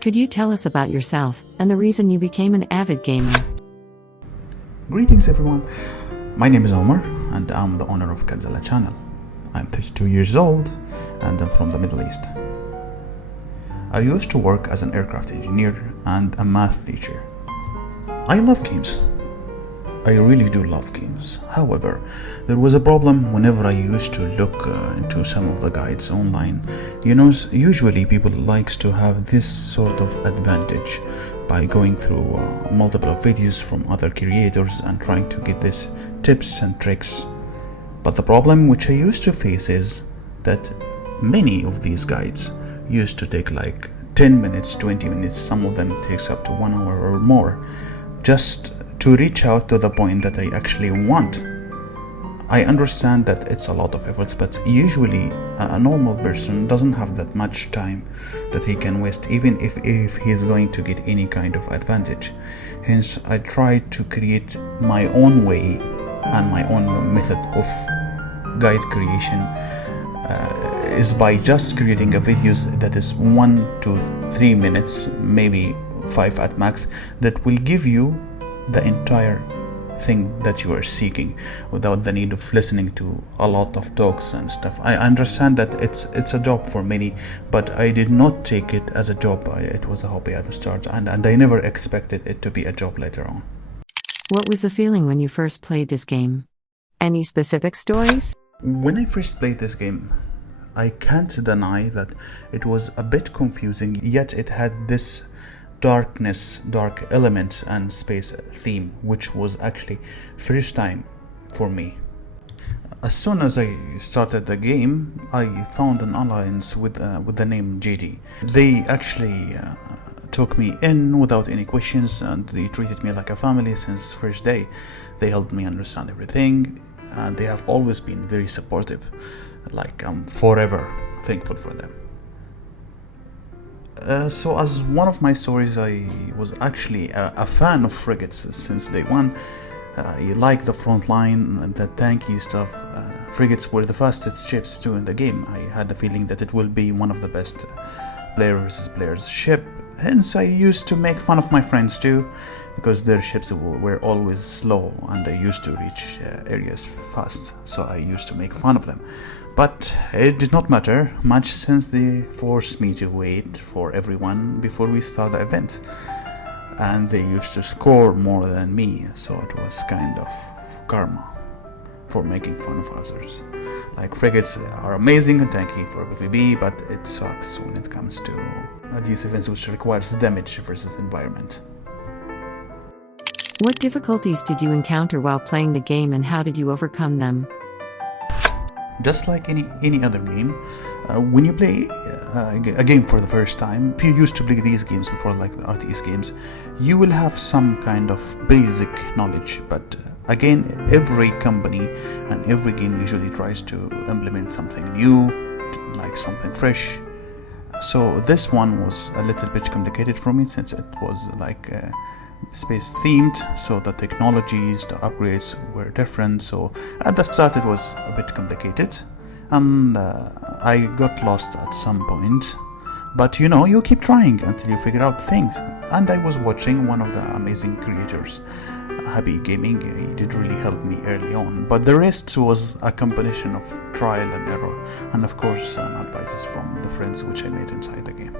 Could you tell us about yourself and the reason you became an avid gamer? Greetings everyone, my name is Omar and I'm the owner of CatZilla channel. I'm 32 years old and I'm from the Middle East. I used to work as an aircraft engineer and a math teacher. I love games. I really do love games. However, there was a problem whenever I used to look into some of the guides online. Usually people likes to have this sort of advantage by going through multiple videos from other creators and trying to get these tips and tricks. But the problem which I used to face is that many of these guides used to take like 10 minutes, 20 minutes, some of them takes up to 1 hour or more, just to reach out to the point that I actually want. I understand that it's a lot of efforts, but usually a normal person doesn't have that much time that he can waste, even if he's going to get any kind of advantage. Hence, I try to create my own way and my own method of guide creation is by just creating a videos that is 1 to 3 minutes, maybe 5 at max, that will give you the entire thing that you are seeking without the need of listening to a lot of talks and stuff. I understand that it's a job for many, but I did not take it as a job. It was a hobby at the start, and I never expected it to be a job later on. What was the feeling when you first played this game? Any specific stories? When I first played this game, I can't deny that it was a bit confusing, yet it had this dark element and space theme, which was actually first time for me. As soon as I started the game, I found an alliance with the name JD. They actually took me in without any questions, and they treated me like a family since first day. They helped me understand everything, and they have always been very supportive. Like, I'm forever thankful for them. So as one of my stories, I was actually a fan of frigates since day one. I like the front line and the tanky stuff. Frigates were the fastest ships too in the game. I had the feeling that it will be one of the best player versus players ship. Hence I used to make fun of my friends too, because their ships were always slow and they used to reach areas fast, so I used to make fun of them. But it did not matter much since they forced me to wait for everyone before we start the event, and they used to score more than me, so it was kind of karma for making fun of others. Like, frigates are amazing and tanky for PvP, but it sucks when it comes to these events which requires damage versus environment. What difficulties did you encounter while playing the game, and how did you overcome them? Just like any other game, when you play a game for the first time, if you used to play these games before, like the RTS games, you will have some kind of basic knowledge. But again, every company and every game usually tries to implement something new, like something fresh. So this one was a little bit complicated for me, since it was like space themed, so the technologies, the upgrades were different. So at the start it was a bit complicated, and I got lost at some point, but you keep trying until you figure out things. And I was watching one of the amazing creators, Happy Gaming. He did really help me early on, but the rest was a combination of trial and error, and of course some advices from the friends which I made inside the game.